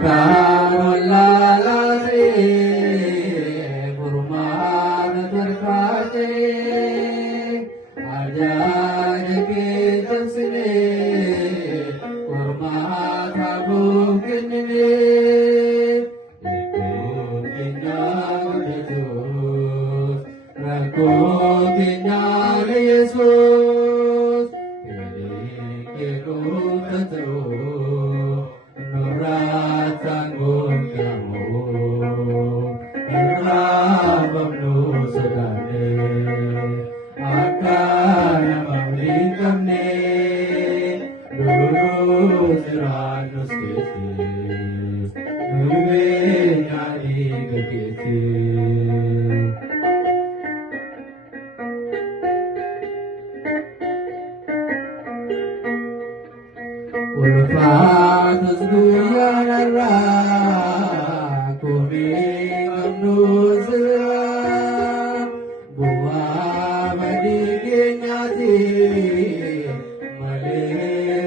Karolalase Burman Tarkate Ajaj ke Tansine Kurma Thabukine Iko Kinyal Jesus Rako Kinyal Jesus Kini Kiko Nurat sanggung kamu Irabam nu sedane Akan memberikan ne Dulu siranus kisi Nube nyari kekisi Ulfatus duyanara kumingam nuzra buah badiginyati male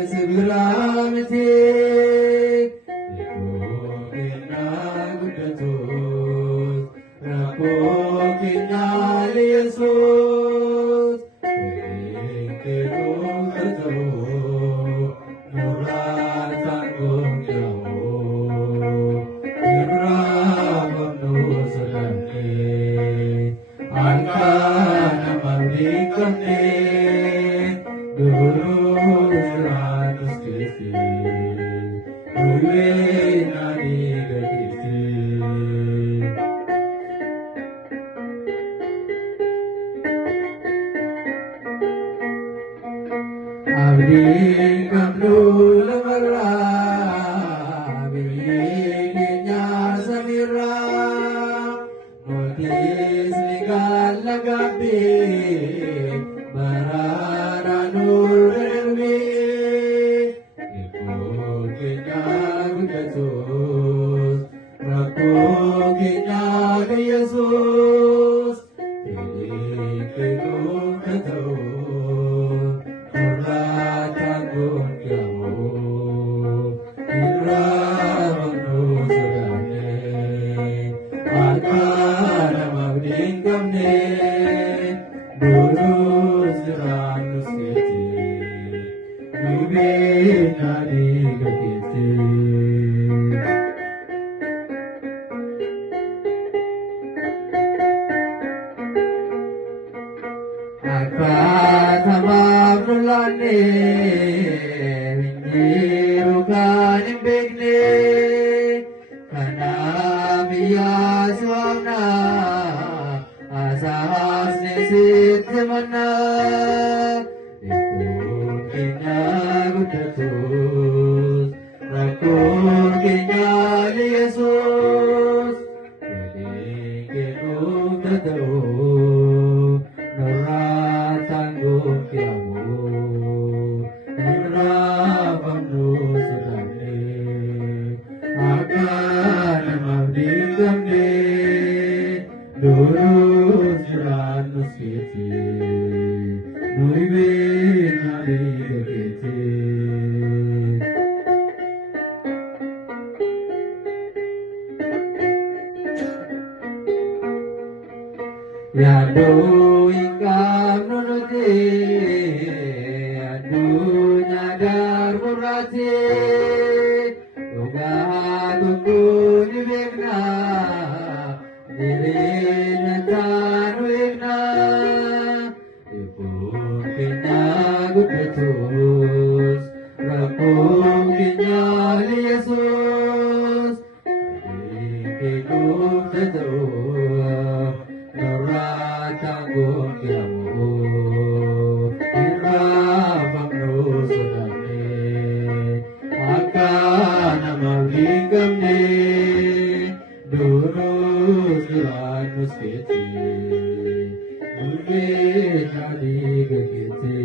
sebiramti ikokina gudatus rakokina Yesus Nurat sanggung jauh Irabam nu sedane Angka nama dikene Dulu seratus kisi Dule nadi kisi Abdi kamlu lemara Biyinya samira Notis legal lagabi Barara nur ermi Ikut kinyag Jesus Rakut kinyag Yesus Tidik ikut ketuh Nurat sanggung jauh Irabam nu sedane Akan memberikan ne Dulu siranus kiti Nube nadi kekiti Sabab nulane Winjirukan imbegne Kana biya suamna Asas nisit semana Ikut kinyag udatus Rakun kinyag Yesus Kiling kinug dadau Nurat sanggung kiamu Irabam nu sedane Akan memberikan ne Dulu siranus kiti Nuibe nyari kekiti Yadu ingkang nunuti Yadu nyadar murati Yoga tunggu di begna Dirinya tanu igna Ipun kinyag udatus Rakung kinyag Yesus Ikikuk tetuh Nurat sanggung kiamu Irabam nu sedane Akan memberikan ne Dulu siranus kiti Nube nadi kekiti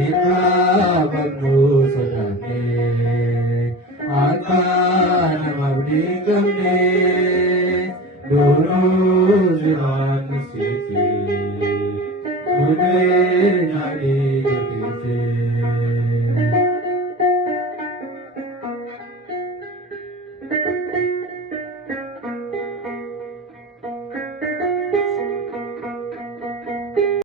Irabam nu sedane Akan memberikan ne Dulu siranus kiti Nube nadi kekiti